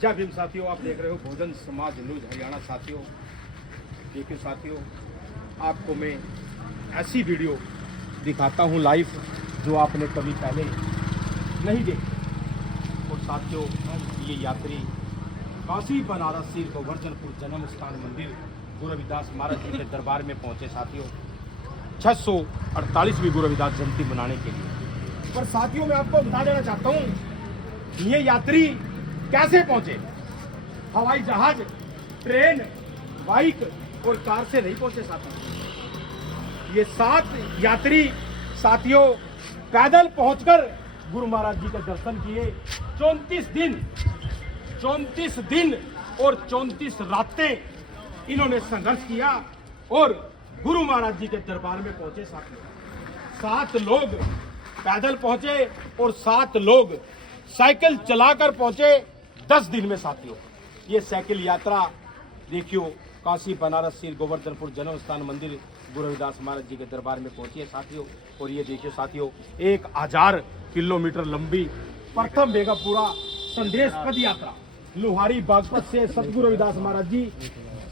जय भीम साथियों, आप देख रहे हो बहुजन समाज न्यूज हरियाणा। साथियों देखिए साथियों, आपको मैं ऐसी वीडियो दिखाता हूं लाइव जो आपने कभी पहले नहीं देखी। और साथियों, ये यात्री काशी बनारस श्री गोवर्धनपुर जन्म स्थान मंदिर गुरु रविदास महाराज जी के दरबार में पहुंचे। साथियों 648वीं गुरु रविदास जयंती मनाने के लिए। पर साथियों, मैं आपको बता देना चाहता हूं, ये यात्री कैसे पहुंचे। हवाई जहाज, ट्रेन, बाइक और कार से नहीं पहुंचे साथियों। ये 7 यात्री साथियों पैदल पहुंचकर गुरु महाराज जी के दर्शन किए। 34 दिन और 34 रातें इन्होंने संघर्ष किया और गुरु महाराज जी के दरबार में पहुंचे। साथियों 7 लोग पैदल पहुंचे और 7 लोग साइकिल चलाकर पहुंचे 10 दिन में। साथियों ये साइकिल यात्रा देखियो काशी बनारस श्री गोवर्धनपुर जन्म स्थान मंदिर गुरु रविदास महाराज जी के दरबार में पहुंची है साथियों। और ये देखियो साथियों 1000 किलोमीटर लंबी प्रथम बेगापुरा संदेश पद यात्रा लोहारी बागपत से सतगुरु रविदास महाराज जी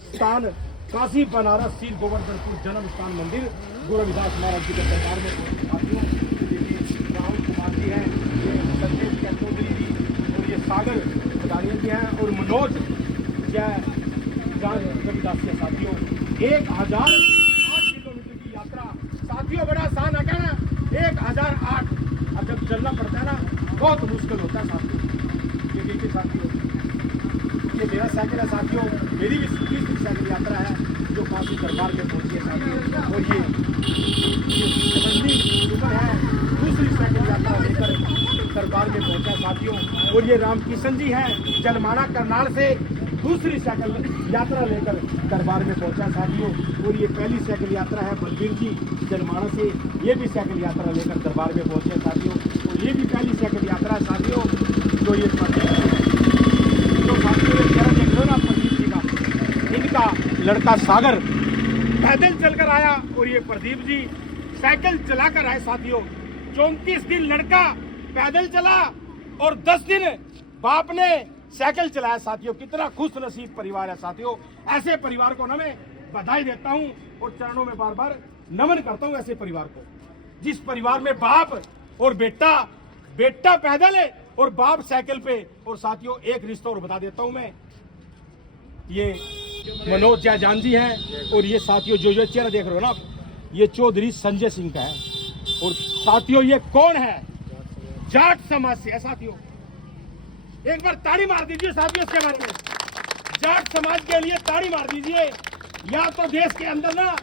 स्थान काशी बनारस श्री गोवर्धनपुर जन्म स्थान मंदिर गुरु रविदास महाराज जी के दरबार में पहुंचे। साथियों देखिए राहुल कुमार जी हैं, ये संदेश चौधरी जी और ये सागर खदानिया जी हैं और मनोज जय जान रविदास के। साथियों 1008 किलोमीटर की यात्रा। साथियों बड़ा आसान है ना, 1008। अब जब चलना पड़ता है ना बहुत मुश्किल होता है साथियों। ये देखिए साथियों, ये मेरा साइकिल है साथियों, मेरी भी तीसरी साइकिल यात्रा है जो काशी दरबार में पहुंची है साथियों। और ये है दूसरी साइकिल यात्रा लेकर दरबार में पहुंचा साथियों। और ये रामकिशन जी हैं जलमाना करनाल से दूसरी साइकिल यात्रा लेकर दरबार में पहुंचा साथियों। और ये पहली साइकिल यात्रा है बलबीर जी जलमाना से, ये भी साइकिल यात्रा लेकर दरबार में पहुंचे साथियों। और ये भी पहली साइकिल यात्रा है साथियों जो ये ना प्रदीप जी का, इनका लड़का सागर पैदल चलकर आया और ये प्रदीप जी साइकिल चलाकर आए साथियों। 34 दिन लड़का पैदल चला और 10 दिन बाप ने साइकिल चलाया साथियों। कितना खुश नसीब परिवार है साथियों। ऐसे परिवार को ना मैं बधाई देता हूं और चरणों में बार बार नमन करता हूं ऐसे परिवार को, जिस परिवार में बाप और बेटा पैदल है और बाप साइकिल पे। और साथियों एक रिश्ता और बता देता हूं मैं, ये मनोज जयजान जी हैं और ये साथियों जो चेहरा देख रहे हो ना, ये चौधरी संजय सिंह का है। और साथियों ये कौन है, जाट समाज से है साथियों। एक बार ताड़ी मार दीजिए साथियों इसके बारे में, जाट समाज के लिए ताड़ी मार दीजिए। या तो देश के अंदर ना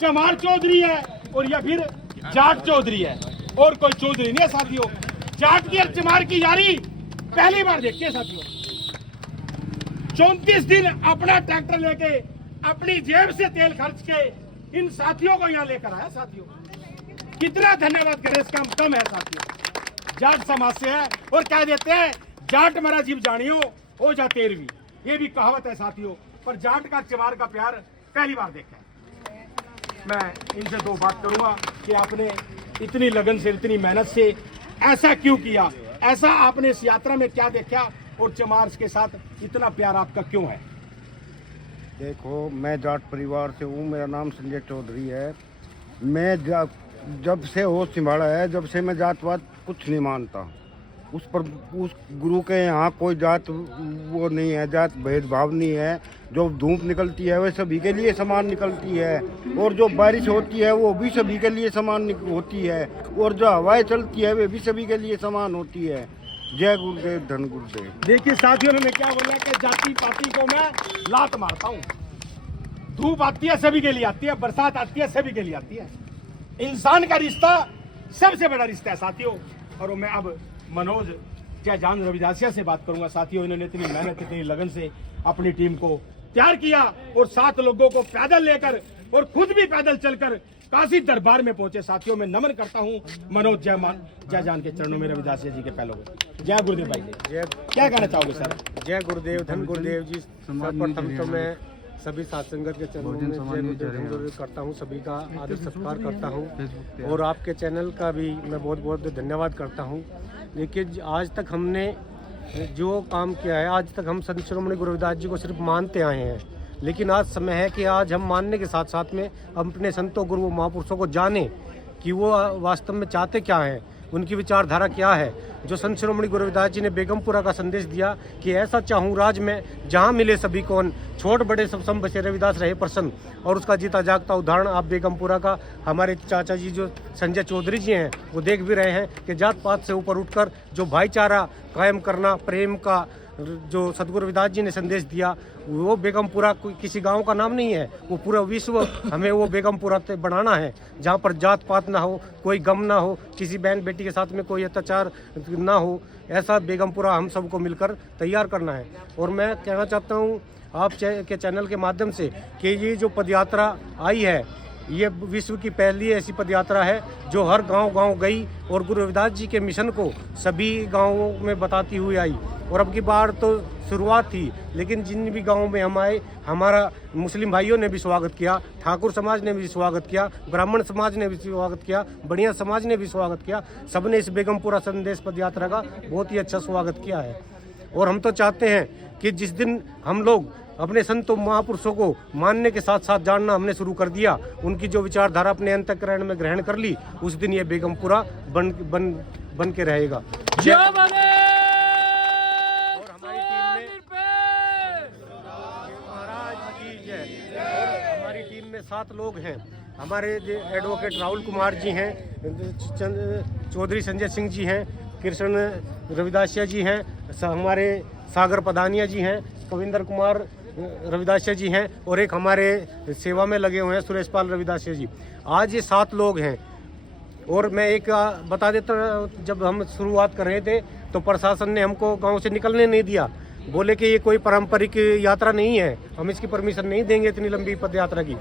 चमार चौधरी है और या फिर जाट चौधरी है, और कोई चौधरी नहीं है साथियों। जाट की और चमार की यारी पहली बार देखी है साथियों। 34 दिन अपना ट्रैक्टर लेके अपनी जेब से तेल खर्च के इन साथियों को यहाँ लेकर आया साथियों। कितना धन्यवाद करें, इसका कम है साथियों। जाट समाज से है और कह देते हैं जाट मरा जीव जानियो हो जा 13वीं, ये भी कहावत है साथियों। पर जाट का चमार का प्यार पहली बार देखा है। मैं इनसे 2 बात करूंगा कि आपने इतनी लगन से, इतनी मेहनत से ऐसा क्यों किया, ऐसा आपने इस यात्रा में क्या देखा और चमार के साथ इतना प्यार आपका क्यों है। देखो मैं जाट परिवार से हूँ, मेरा नाम संजय चौधरी है। मैं जब से होश संभाला है, जब से मैं जातवाद कुछ नहीं मानता। उस गुरु के यहाँ कोई जात वो नहीं है, जात भेदभाव नहीं है। जो धूप निकलती है वह सभी के लिए समान निकलती है, और जो बारिश होती है वो भी सभी के लिए समान होती है, और जो हवाएं चलती है वे भी सभी के लिए समान होती है। जय गुरुदेव, धन गुरुदेव। देखिए साथियों, ने क्या बोला कि जाति पाति को मैं लात मारता हूँ। धूप आती है सभी के लिए आती है, बरसात आती है सभी के लिए आती है। इंसान का रिश्ता सबसे बड़ा रिश्ता है साथियों। और मैं अब मनोज जयजान रविदासिया से बात करूंगा साथियों। इन्होंने इतनी मेहनत, इतनी लगन से अपनी टीम को तैयार किया और 7 लोगों को पैदल लेकर और खुद भी पैदल चलकर काशी दरबार में पहुंचे साथियों। मैं नमन करता हूं मनोज जयजान के चरणों में, रविदासिया जी के पैरों में। जय गुरुदेव भाई जी, क्या कहना चाहोगे सर। जय गुरुदेव, धन गुरुदेव जी। सर्वप्रथम तो मैं सभी साथ संगत के चरणों में जय गुरुदेव धन गुरुदेव करता हूँ, सभी का आदर सत्कार करता हूँ और आपके चैनल का भी मैं बहुत बहुत धन्यवाद करता हूँ। देखिए आज तक हमने जो काम किया है, आज तक हम संत शिरोमणि गुरु रविदास जी को सिर्फ मानते आए हैं, लेकिन आज समय है कि आज हम मानने के साथ साथ में अपने संतों गुरु महापुरुषों को जाने कि वो वास्तव में चाहते क्या हैं, उनकी विचारधारा क्या है। जो संत शिरोमणि गुरु रविदास जी ने बेगमपुरा का संदेश दिया कि ऐसा चाहूँ राज में जहाँ मिले सभी कौन, छोट बड़े सब बसे रविदास रहे प्रसन्न, और उसका जीता जागता उदाहरण आप बेगमपुरा का हमारे चाचा जी जो संजय चौधरी जी हैं वो देख भी रहे हैं कि जात पात से ऊपर उठकर जो भाईचारा कायम करना, प्रेम का जो सदगुरु रविदास जी ने संदेश दिया, वो बेगमपुरा कोई किसी गांव का नाम नहीं है, वो पूरा विश्व हमें वो बेगमपुरा बनाना है, जहाँ पर जात पात ना हो, कोई गम ना हो, किसी बहन बेटी के साथ में कोई अत्याचार ना हो, ऐसा बेगमपुरा हम सबको मिलकर तैयार करना है। और मैं कहना चाहता हूँ आप के चैनल के माध्यम से कि ये जो पदयात्रा आई है, ये विश्व की पहली ऐसी पदयात्रा है जो हर गांव गई और गुरु रविदास जी के मिशन को सभी गांवों में बताती हुई आई। और अब की बार तो शुरुआत थी, लेकिन जिन भी गांवों में हम आए, हमारा मुस्लिम भाइयों ने भी स्वागत किया, ठाकुर समाज ने भी स्वागत किया, ब्राह्मण समाज ने भी स्वागत किया, बढ़िया समाज ने भी स्वागत किया। सबने इस बेगमपुरा संदेश पदयात्रा का बहुत ही अच्छा स्वागत किया है। और हम तो चाहते हैं कि जिस दिन हम लोग अपने संतों महापुरुषों को मानने के साथ साथ जानना हमने शुरू कर दिया, उनकी जो विचारधारा अपने अंतःकरण में ग्रहण कर ली, उस दिन ये बेगमपुरा बन के रहेगा। और हमारी टीम में 7 लोग हैं। हमारे एडवोकेट राहुल कुमार जी हैं, चौधरी संजय सिंह जी हैं, कृष्ण रविदासिया जी हैं, हमारे सागर पदानिया जी हैं, कविंदर कुमार रविदासिया जी हैं, और एक हमारे सेवा में लगे हुए हैं सुरेश पाल रविदासिया जी। आज ये 7 लोग हैं। और मैं एक बता देता, जब हम शुरुआत कर रहे थे तो प्रशासन ने हमको गांव से निकलने नहीं दिया, बोले कि ये कोई पारंपरिक यात्रा नहीं है, हम इसकी परमिशन नहीं देंगे इतनी लंबी पद यात्रा की।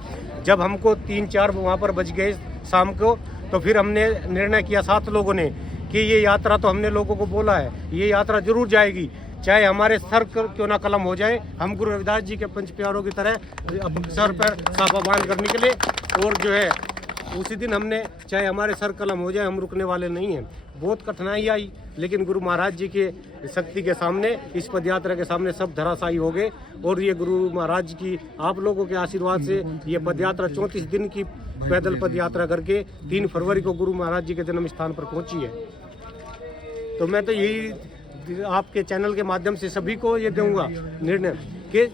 जब हमको 3-4 वहाँ पर बज गए शाम को, तो फिर हमने निर्णय किया 7 लोगों ने कि ये यात्रा, तो हमने लोगों को बोला है ये यात्रा जरूर जाएगी, चाहे हमारे सर क्यों ना कलम हो जाए, हम गुरु रविदास जी के पंच प्यारों की तरह सर पर साफा बांध कर निकले। और जो है उसी दिन हमने, चाहे हमारे सर कलम हो जाए, हम रुकने वाले नहीं हैं। बहुत कठिनाई आई, लेकिन गुरु महाराज जी के शक्ति के सामने, इस पदयात्रा के सामने सब धराशायी हो गए। और ये गुरु महाराज की आप लोगों के आशीर्वाद से ये पदयात्रा 34 दिन की पैदल पदयात्रा करके 3 फरवरी को गुरु महाराज जी के जन्म स्थान पर पहुंची है। तो मैं तो यही आपके चैनल के माध्यम से सभी को ये दूंगा निर्णय कि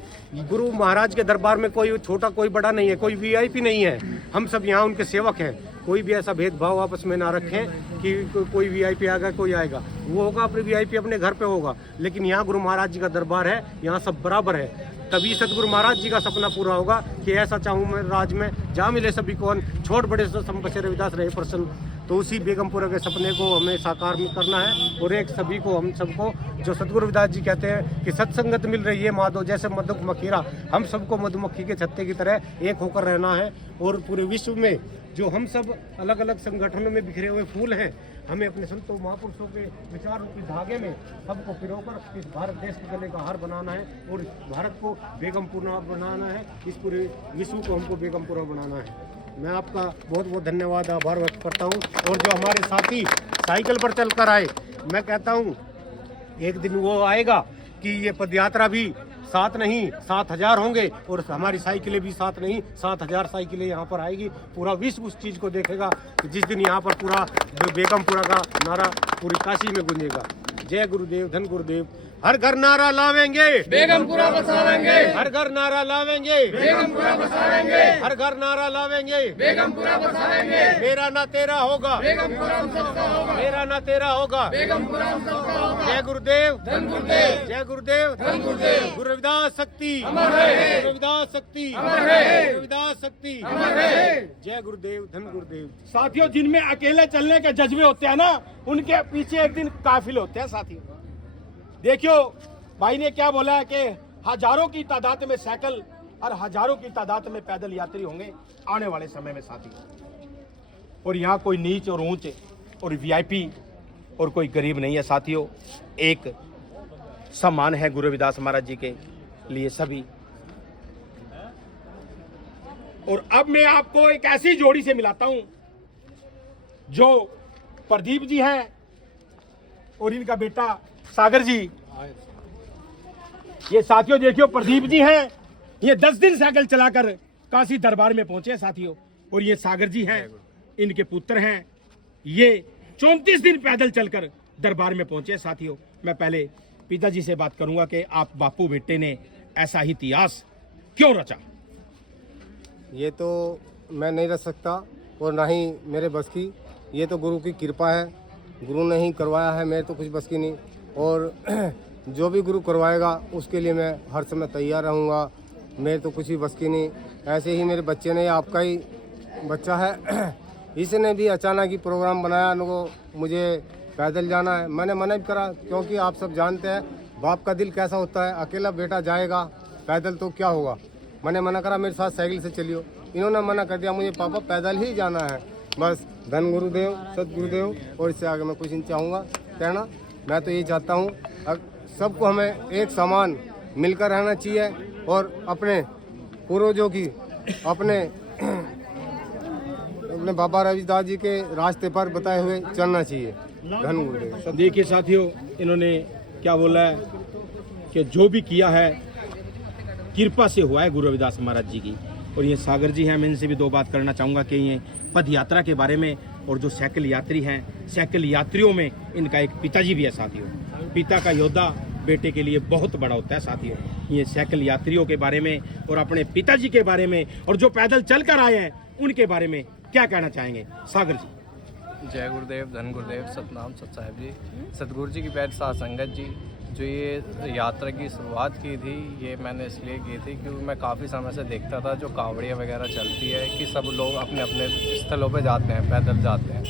गुरु महाराज के दरबार में कोई छोटा कोई बड़ा नहीं है, कोई वीआईपी नहीं है, हम सब यहाँ उनके सेवक हैं। कोई भी ऐसा भेदभाव आपस में ना रखें कि कोई वीआईपी आएगा कोई आएगा, वो होगा अपने वीआईपी अपने घर पे होगा, लेकिन यहाँ गुरु महाराज जी का दरबार है, यहाँ सब बराबर है। तभी सतगुरु महाराज जी का सपना पूरा होगा कि ऐसा चाहूँ मैं राज में जहाँ मिले सभी कौन, छोट बड़े संपसे रविदास रहे प्रसन्न। तो उसी बेगमपुरा के सपने को हमें साकार करना है। और एक सभी को, हम सबको, जो सतगुरु रविदास जी कहते हैं कि सत्संगत मिल रही है माधो जैसे मधुमक्खीरा, हम सबको मधुमक्खी के छत्ते की तरह एक होकर रहना है। और पूरे विश्व में जो हम सब अलग अलग संगठनों में बिखरे हुए फूल हैं, हमें अपने संतों महापुरुषों के विचार रूपी धागे में सबको पिरोकर इस भारत देश के गले का हार बनाना है और इस भारत को बेगमपुरा बनाना है, इस पूरे विश्व को हमको बेगमपुरा बनाना है। मैं आपका बहुत बहुत धन्यवाद, आभार व्यक्त करता हूँ। और जो हमारे साथी साइकिल पर चलकर आए, मैं कहता हूँ एक दिन वो आएगा कि ये पदयात्रा भी 7 नहीं 7000 होंगे, और हमारी साइकिलें भी 7 नहीं 7000 साइकिलें यहाँ पर आएगी। पूरा विश्व उस चीज़ को देखेगा जिस दिन यहाँ पर पूरा बेगमपुरा का नारा पूरी काशी में गूंजेगा। जय गुरुदेव, धन गुरुदेव। हर घर नारा लावेंगे, बेगमपुरा बसावेंगे, हर घर नारा लावेंगे, बेगमपुरा बसावेंगे, हर घर नारा लावेंगे, बेगमपुरा बसावेंगे। मेरा ना तेरा होगा, बेगमपुरा हम सबका होगा, मेरा ना तेरा होगा, बेगमपुरा हम सबका होगा। जय गुरुदेव, धन गुरुदेव, जय गुरुदेव, धन गुरुदेव। गुरु रविदास शक्ति अमर है, गुरु रविदास शक्ति अमर है, गुरु रविदास शक्ति अमर है। जय गुरुदेव, धन गुरुदेव। साथियों, जिनमें अकेले चलने के जज्बे होते हैं ना, उनके पीछे एक दिन काफिले होते हैं साथियों। देखियो भाई ने क्या बोला है कि हजारों की तादाद में साइकिल और हजारों की तादाद में पैदल यात्री होंगे आने वाले समय में साथियों। और यहाँ कोई नीच और ऊंच और वीआईपी और कोई गरीब नहीं है साथियों, एक सम्मान है गुरु रविदास महाराज जी के लिए सभी। और अब मैं आपको एक ऐसी जोड़ी से मिलाता हूं जो प्रदीप जी हैं और इनका बेटा सागर जी, ये साथियों देखियो प्रदीप जी हैं, ये 10 दिन साइकिल चलाकर काशी दरबार में पहुंचे हैं साथियों। और ये सागर जी हैं, इनके पुत्र हैं, ये 34 दिन पैदल चलकर दरबार में पहुंचे हैं साथियों। मैं पहले पिताजी से बात करूंगा कि आप बापू बेटे ने ऐसा ही इतिहास क्यों रचा? ये तो मैं नहीं रच सकता और ना ही मेरे बस की, ये तो गुरु की कृपा है, गुरु ने ही करवाया है, मैं तो कुछ बस की नहीं। और जो भी गुरु करवाएगा उसके लिए मैं हर समय तैयार रहूँगा, मैं तो कुछ भी बस की नहीं। ऐसे ही मेरे बच्चे ने, आपका ही बच्चा है, इसने भी अचानक ही प्रोग्राम बनाया उनको मुझे पैदल जाना है। मैंने मना भी करा, क्योंकि आप सब जानते हैं बाप का दिल कैसा होता है, अकेला बेटा जाएगा पैदल तो क्या होगा। मैंने मना करा, मेरे साथ साइकिल से चलियो। इन्होंने मना कर दिया, मुझे पापा पैदल ही जाना है। बस धन गुरुदेव, सदगुरुदेव, और इससे आगे मैं कुछ नहीं चाहूँगा कहना। मैं तो यही चाहता हूँ सबको हमें एक समान मिलकर रहना चाहिए और अपने पूर्वजों की, अपने बाबा रविदास जी के रास्ते पर बताए हुए चलना चाहिए। धन गुरुदेव। देखिए साथियों, इन्होंने क्या बोला है कि जो भी किया है कृपा से हुआ है गुरु रविदास महाराज जी की। और ये सागर जी हैं, मैं इनसे भी दो बात करना चाहूँगा कि ये पद यात्रा के बारे में, और जो साइकिल यात्री हैं, साइकिल यात्रियों में इनका एक पिताजी भी है साथियों। पिता का योद्धा बेटे के लिए बहुत बड़ा होता है साथियों। ये साइकिल यात्रियों के बारे में और अपने पिताजी के बारे में और जो पैदल चल कर आए हैं उनके बारे में क्या कहना चाहेंगे सागर जी? जय गुरुदेव, धन गुरुदेव, सतनाम सत साहिब जी, सतगुरु जी की पैर साथ संगत जी। जो ये यात्रा की शुरुआत की थी, ये मैंने इसलिए की थी क्योंकि मैं काफ़ी समय से देखता था जो कावड़ियाँ वगैरह चलती है कि सब लोग अपने अपने स्थलों पे जाते हैं, पैदल जाते हैं।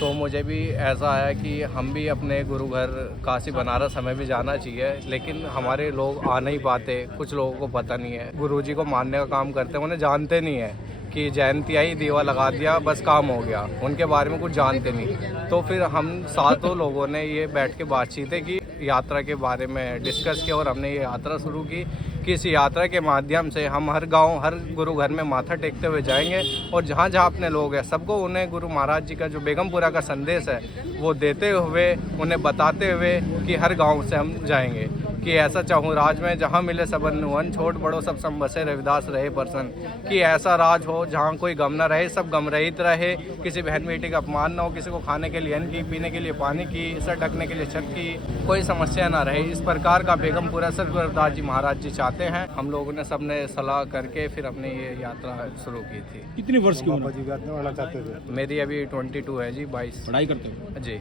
तो मुझे भी ऐसा आया कि हम भी अपने गुरु घर काशी बनारस हमें भी जाना चाहिए, लेकिन हमारे लोग आ नहीं पाते। कुछ लोगों को पता नहीं है, गुरुजी को मानने का काम करते हैं, उन्हें जानते नहीं है कि जयंती आई, दीवा लगा दिया, बस काम हो गया, उनके बारे में कुछ जानते नहीं। तो फिर हम सातों लोगों ने ये बैठ के बातचीत की, यात्रा के बारे में डिस्कस किया और हमने ये यात्रा शुरू की कि इस यात्रा के माध्यम से हम हर गांव, हर गुरु घर में माथा टेकते हुए जाएंगे और जहां जहां अपने लोग हैं सबको उन्हें गुरु महाराज जी का जो बेगमपुरा का संदेश है वो देते हुए, उन्हें बताते हुए कि हर गांव से हम जाएंगे कि ऐसा चाहूँ राज में जहाँ मिले सबन नुवन, छोट बड़ो सब सम बसे, रविदास रहे परसन। कि ऐसा राज हो जहाँ कोई गम न रहे, सब गम रहित रहे, किसी बहन बेटी का अपमान न हो, किसी को खाने के लिए अन्न की, पीने के लिए पानी की, सर ढकने के लिए छत की, कोई समस्या ना रहे। इस प्रकार का बेगमपुरा सतगुरु रविदास जी महाराज जी चाहते हैं। हम लोगों ने सबने सलाह करके फिर हमने ये यात्रा शुरू की थी। कितनी वर्ष की उम्र? मेरी अभी 22 है जी, 22। पढ़ाई करते हो? जी।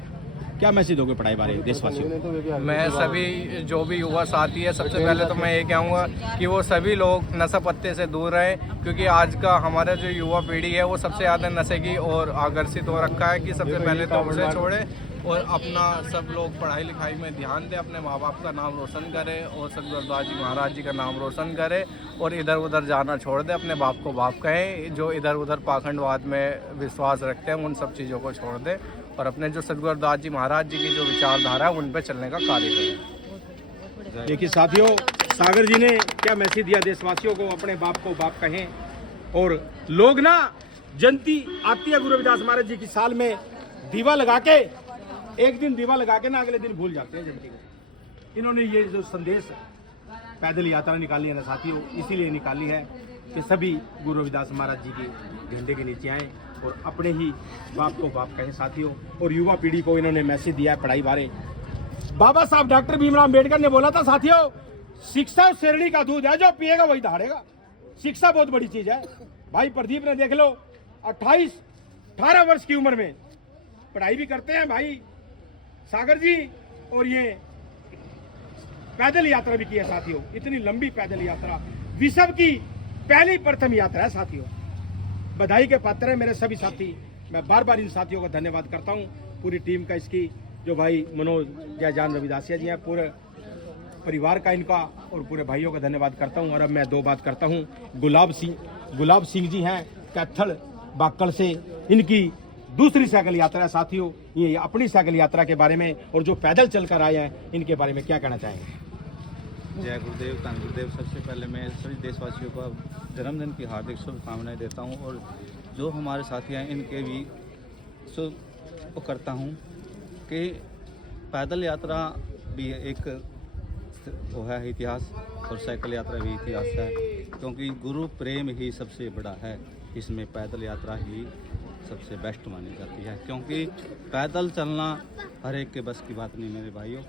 क्या मैसेज दोगे पढ़ाई बारे देशवासियों को? मैं सभी जो भी युवा साथी है, सबसे पहले तो मैं ये कहूँगा कि वो सभी लोग नशा पत्ते से दूर रहें, क्योंकि आज का हमारा जो युवा पीढ़ी है वो सबसे ज़्यादा नशे की ओर आकर्षित हो रखा है। कि सबसे पहले तो उसे छोड़े और अपना सब लोग पढ़ाई लिखाई में ध्यान दें, अपने माँ बाप का नाम रोशन करें और सतगुरु रविदास जी महाराज जी का नाम रोशन करें और इधर उधर जाना छोड़ दें, अपने बाप को बाप कहें। जो इधर उधर पाखंडवाद में विश्वास रखते हैं उन सब चीज़ों को छोड़ दें और अपने जो सतगुरु रविदास जी महाराज जी की जो विचारधारा है उन पर चलने का कार्य करें। देखिए साथियों, सागर जी ने क्या मैसेज दिया देशवासियों को, अपने बाप को बाप कहें। और लोग ना जयंती आती है गुरु रविदास महाराज जी की साल में, दीवा लगा के, एक दिन दीवा लगा के ना अगले दिन भूल जाते हैं जयंती को। इन्होंने ये जो संदेश पैदल यात्रा निकाली है ना साथियों, इसीलिए निकाली है कि सभी गुरु रविदास महाराज जी के झंडे के नीचे आए और अपने ही बाप को बाप कहें साथियों। और युवा पीढ़ी को इन्होंने मैसेज दिया है पढ़ाई बारे। बाबा साहब डॉक्टर भीमराव अम्बेडकर ने बोला था साथियों, शिक्षा शेरनी का दूध है, जो पिएगा वही दहाड़ेगा। शिक्षा बहुत बड़ी चीज है। भाई प्रदीप ने देख लो, 18 वर्ष की उम्र में पढ़ाई भी करते हैं भाई सागर जी, और ये पैदल यात्रा भी की है साथियों। इतनी लंबी पैदल यात्रा विश्व की पहली प्रथम यात्रा है साथियों। बधाई के पात्र है मेरे सभी साथी। मैं बार बार इन साथियों का धन्यवाद करता हूँ, पूरी टीम का, इसकी जो भाई मनोज जयजान रविदासिया जी हैं, पूरे परिवार का इनका और पूरे भाइयों का धन्यवाद करता हूँ। और अब मैं दो बात करता हूँ। गुलाब सिंह जी हैं कैथल बाकल से, इनकी दूसरी साइकिल यात्रा है साथियों। ये अपनी साइकिल यात्रा के बारे में और जो पैदल चलकर आए हैं इनके बारे में क्या कहना चाहेंगे? जय गुरुदेव, धन गुरुदेव। सबसे पहले मैं सभी देशवासियों को जन्मदिन की हार्दिक शुभकामनाएं देता हूं और जो हमारे साथी हैं इनके भी शुभ करता हूं कि पैदल यात्रा भी एक वो है इतिहास, और साइकिल यात्रा भी इतिहास है, क्योंकि गुरु प्रेम ही सबसे बड़ा है। इसमें पैदल यात्रा ही सबसे बेस्ट मानी जाती है, क्योंकि पैदल चलना हर एक के बस की बात नहीं मेरे भाइयों,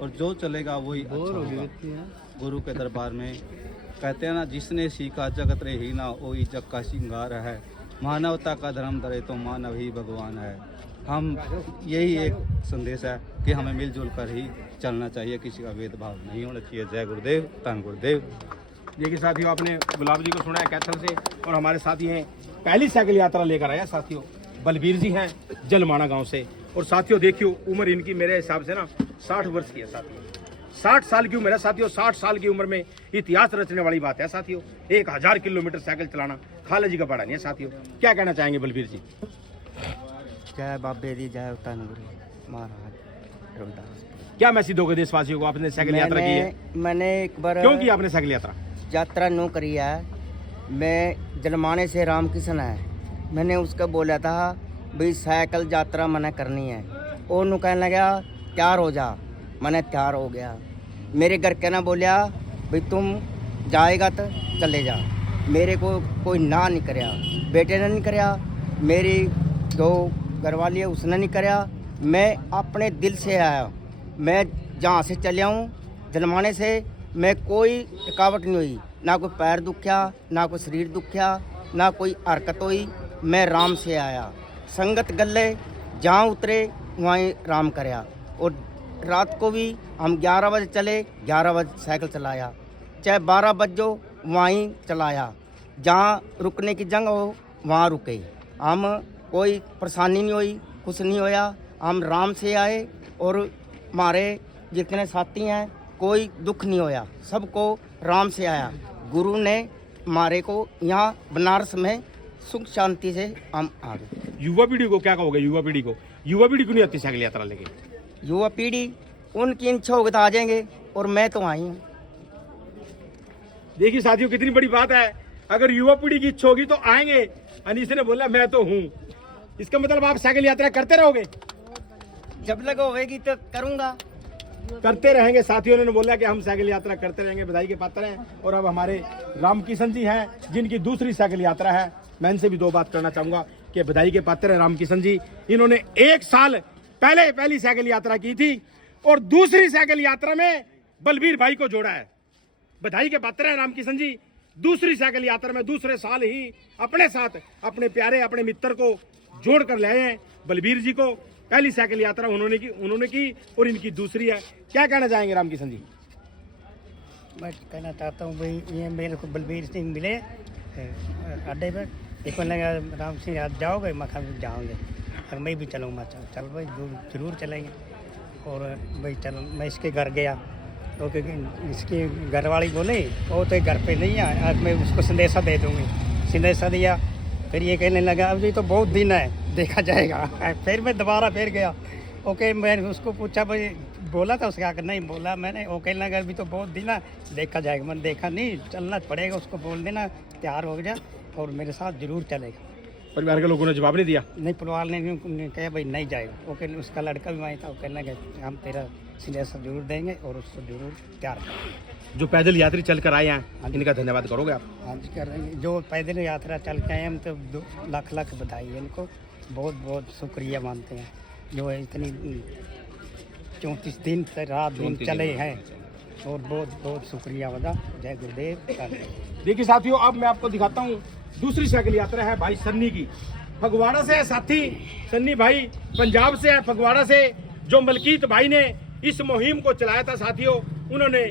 और जो चलेगा वही अच्छा होगा। गुरु के दरबार में कहते हैं ना, जिसने सीखा जगत रे ही ना वही जग का श्रृंगार है, मानवता का धर्म धरे तो मानव ही भगवान है। हम यही एक संदेश है कि हमें मिलजुल कर ही चलना चाहिए, किसी का भेदभाव नहीं होना चाहिए। जय गुरुदेव, धन गुरुदेव। देखिए साथियों, आपने गुलाब जी को सुना है कैथल से, और हमारे साथी हैं पहली साइकिल यात्रा लेकर आया साथियों, बलबीर जी हैं जलमाना गांव से। और साथियों देखियो, उम्र इनकी मेरे हिसाब से ना 60 वर्ष की है साथियों, 60 साल की उम्र है साथियों। 60 साल की उम्र में इतिहास रचने वाली बात है साथियों। 1000 किलोमीटर साइकिल चलाना खाला जी का बड़ा नहीं है साथियों। क्या कहना चाहेंगे बलबीर जी? जय बाबे दी, जय धन महाराज रविदास। क्या मैसेज दोगे देशवासियों को? आपने साइकिल यात्रा की है, मैंने एक बार क्यों की आपने साइकिल यात्रा? यात्रा नो करी है। मैं जलमाने से रामकिशन है, मैंने उसको बोला था भाई साइकिल यात्रा मैंने करनी है। वो नु कहने लगा तैयार हो जा, मैंने तैयार हो गया। मेरे घर के ना बोलिया भाई तुम जाएगा तो चले जा, मेरे को कोई ना नहीं करया, बेटे ने नहीं करया, मेरी जो घरवाली है उसने नहीं करया। मैं अपने दिल से आया, मैं जहाँ से चले आऊँ जलमाने से, मैं कोई रुकावट नहीं हुई, ना कोई पैर दुखा, ना कोई शरीर दुखा, ना कोई हरकत हुई। मैं राम से आया, संगत गले जहाँ उतरे वहीं राम करया। और रात को भी हम 11 बजे चले, 11 बजे साइकिल चलाया, चाहे 12 बजो वहीं चलाया, जहाँ रुकने की जगह हो वहाँ रुके। हम कोई परेशानी नहीं हुई, कुछ नहीं होया। हम राम से आए और हमारे जितने साथी हैं कोई दुख नहीं होया, सबको राम से आया। गुरु ने हमारे को यहाँ बनारस में सुख शांति से हम आ गए। युवा पीढ़ी को क्या कहोगे? युवा पीढ़ी को क्यों नहीं आती साइकिल यात्रा लेके? युवा पीढ़ी उनकी इच्छा होगी तो आ जाएंगे, और मैं तो आई हूँ। देखिए साथियों, कितनी बड़ी बात है। अगर युवा पीढ़ी की इच्छा होगी तो आएंगे। अनीस ने बोला मैं तो हूँ, इसका मतलब आप साइकिल यात्रा करते रहोगे? जब लग होगी तो करूँगा, करते रहेंगे। साथियों ने बोला कि हम साइकिल यात्रा करते रहेंगे, बधाई के पात्र हैं। और अब हमारे रामकिशन जी हैं जिनकी दूसरी साइकिल यात्रा है। मैं इनसे भी दो बात करना चाहूँगा कि बधाई के पात्र हैं रामकिशन जी। इन्होंने 1 साल पहले पहली साइकिल यात्रा की थी और दूसरी साइकिल यात्रा में बलबीर भाई को जोड़ा है। बधाई के पात्र हैं रामकिशन जी। दूसरी साइकिल यात्रा में दूसरे साल ही अपने साथ अपने प्यारे अपने मित्र को जोड़ कर लाए हैं। बलबीर जी को पहली साइकिल यात्रा उन्होंने की और इनकी दूसरी है। क्या कहना चाहेंगे रामकिशन जी? मैं कहना चाहता हूँ भाई, ये मेरे को बलबीर सिंह मिले अड्डे पर, देखो लगा राम सिंह आप जाओगे, मैं कहा जाओगे, और मैं भी चलूँगा। चल भाई जरूर चलेंगे। और भाई चलो, मैं इसके घर गया, तो इसकी घरवाली बोले वो तो घर पे नहीं है, आज मैं उसको संदेशा दे दूँगी। संदेशा दिया, फिर ये कहने लगा अभी तो बहुत दिन है, देखा जाएगा। फिर मैं दोबारा फिर गया। ओके, मैंने उसको पूछा भाई बोला था उसका कि नहीं बोला मैंने। वो कहने लगा अभी तो बहुत दिन है, देखा जाएगा। मैंने देखा नहीं, चलना पड़ेगा, उसको बोल देना तैयार हो गया और मेरे साथ जरूर चलेगा। परिवार के लोगों ने जवाब नहीं दिया? नहीं, परिवार ने कहा भाई नहीं जाएगा। वो कहने उसका लड़का भी वहीं था, वो कहने लगा हम तेरा सिलेंडर जरूर देंगे और उसको जरूर तैयार करेंगे। जो पैदल यात्री चल कर आए हैं इनका धन्यवाद करोगे आप? हाँ जी करेंगे। जो पैदल यात्रा चल के आए हम तो लाख लाख बधाई है इनको, बहुत बहुत शुक्रिया मानते हैं जो इतनी 34 दिन से रात दिन चले हैं, और बहुत बहुत शुक्रिया बता। जय गुरुदेव। देखिए साथियों, अब मैं आपको दिखाता हूँ दूसरी साइकिल यात्रा है भाई सन्नी की। फगवाड़ा से है साथी सन्नी भाई, पंजाब से है फगवाड़ा से। जो मलकीत भाई ने इस मुहिम को चलाया था साथियों, उन्होंने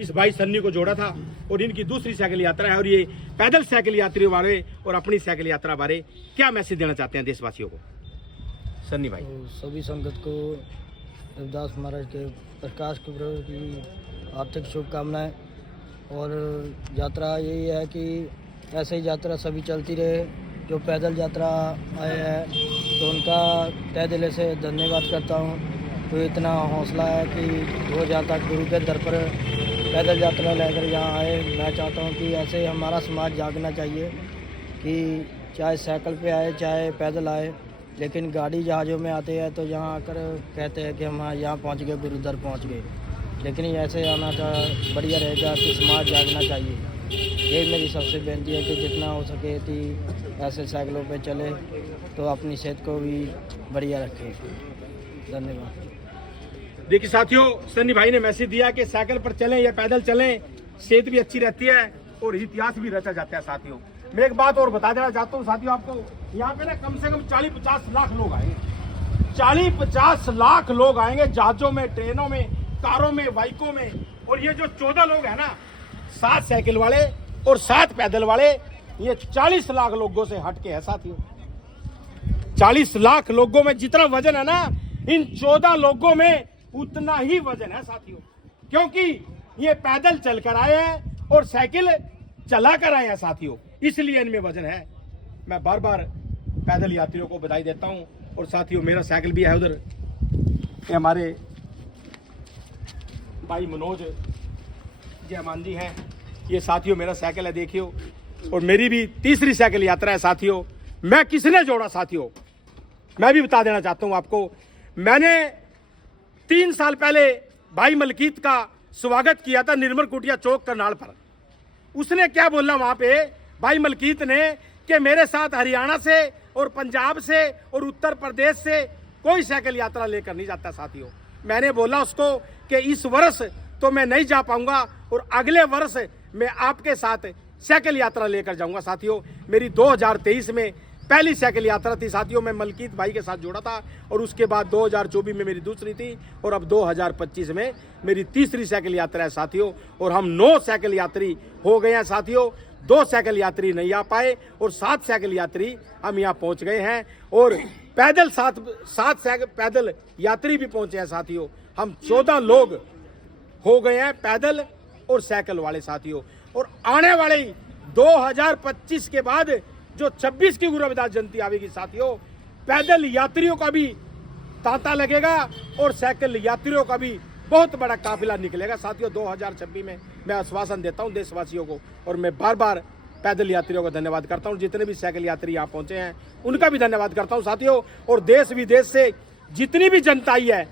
इस भाई सन्नी को जोड़ा था और इनकी दूसरी साइकिल यात्रा है। और ये पैदल साइकिल यात्रियों बारे और अपनी साइकिल यात्रा बारे क्या मैसेज देना चाहते हैं देशवासियों को? सन्नी भाई। तो सभी संगत को रविदास महाराज के प्रकाश के पर्व की हार्दिक शुभकामनाएं। और यात्रा यही है कि ऐसे ही यात्रा सभी चलती रहे। जो पैदल यात्रा आए हैं तो उनका तहे दिल से धन्यवाद करता हूँ। तो इतना हौसला है कि वो जाता गुरु के दर पर पैदल यात्रा लेकर यहाँ आए। मैं चाहता हूँ कि ऐसे हमारा समाज जागना चाहिए कि चाहे साइकिल पे आए चाहे पैदल आए, लेकिन गाड़ी जहाज़ों में आते हैं तो यहाँ आकर कहते हैं कि हम यहाँ पहुँच गए, गुरु दर पहुँच गए। लेकिन ये ऐसे आना का बढ़िया रहेगा कि समाज जागना चाहिए। यही मेरी सबसे बेनती है कि जितना हो सके कि ऐसे साइकिलों पे चले तो अपनी सेहत को भी बढ़िया रखें। धन्यवाद। देखिए साथियों, सन्नी भाई ने मैसेज दिया कि साइकिल पर चलें या पैदल चलें, सेहत भी अच्छी रहती है और इतिहास भी रचा जाता है। साथियों मैं एक बात और बता देना चाहता हूँ साथियों आपको, यहाँ पे ना कम से कम 40-50 लाख लोग आएंगे। 40-50 लाख लोग आएंगे, जहाजों में, ट्रेनों में, कारों में, बाइकों में। और ये जो 14 लोग हैं ना, 7 साइकिल वाले और 7 पैदल वाले, ये 40 लाख लोगों से हटके है साथियों। 40 लाख लोगों में जितना वजन है ना, इन 14 लोगों में उतना ही वजन है साथियों, क्योंकि ये पैदल चलकर आए हैं और साइकिल चला कर आए हैं साथियों, इसलिए इनमें वजन है। मैं बार बार पैदल यात्रियों को बधाई देता हूं। और साथियों मेरा साइकिल भी है उधर, ये हमारे भाई मनोज जयमान जी हैं, ये साथियों मेरा साइकिल है देखियो। और मेरी भी तीसरी साइकिल यात्रा है साथियों। मैं किसने जोड़ा साथियों, मैं भी बता देना चाहता हूं आपको। मैंने 3 साल पहले भाई मलकीत का स्वागत किया था निर्मल कुटिया चौक करनाल पर। उसने क्या बोला वहां पे भाई मलकीत ने कि मेरे साथ हरियाणा से और पंजाब से और उत्तर प्रदेश से कोई साइकिल यात्रा लेकर नहीं जाता साथियों। मैंने बोला उसको कि इस वर्ष तो मैं नहीं जा पाऊंगा और अगले वर्ष मैं आपके साथ साइकिल यात्रा लेकर जाऊंगा साथियों। मेरी 2023 में पहली साइकिल यात्रा थी साथियों, मैं मलकीत भाई के साथ जोड़ा था। और उसके बाद 2024 में मेरी दूसरी थी और अब 2025 में मेरी तीसरी साइकिल यात्रा है साथियों। और हम 9 साइकिल यात्री हो गए हैं साथियों। 2 साइकिल यात्री नहीं आ पाए और 7 साइकिल यात्री हम यहाँ पहुँच गए हैं। और पैदल 7 साइकिल पैदल यात्री भी पहुँचे हैं साथियों। हम 14 लोग हो गए हैं पैदल और साइकिल वाले साथियों। और आने वाले 2025 के बाद जो 26 की गुरु रविदास जयंती आवेगी साथियों, पैदल यात्रियों का भी तांता लगेगा और साइकिल यात्रियों का भी बहुत बड़ा काफिला निकलेगा साथियों। 2026 में मैं आश्वासन देता हूं देशवासियों को। और मैं बार बार पैदल यात्रियों का धन्यवाद करता हूं, जितने भी साइकिल यात्री यहाँ पहुंचे हैं उनका भी धन्यवाद करता हूं साथियों। और देश विदेश से जितनी भी जनता आई है,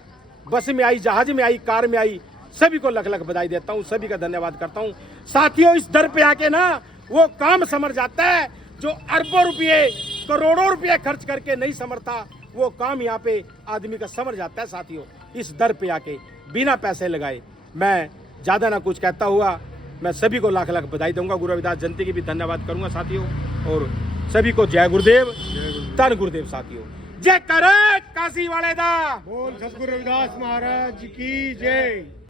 बस में आई, जहाज में आई, कार में आई, सभी को लख लख बधाई देता हूं, सभी का धन्यवाद करता हूं साथियों। इस दर पे आके ना वो काम समझ जाता है जो अरबों रुपये, करोड़ों रुपये खर्च करके नहीं समझता, वो काम यहाँ पे आदमी का समझ जाता है साथियों। इस दर पे आके बिना पैसे लगाए, मैं ज़्यादा ना कुछ कहता हुआ मैं सभी को लाख लाख बधाई दूंगा। गुरु रविदास जयंती की भी धन्यवाद करूंगा साथियों। और सभी को जय गुरुदेव, धन गुरुदेव साथियों। जय करे काशी वाले दा, बोल सतगुरु रविदास महाराज की जय।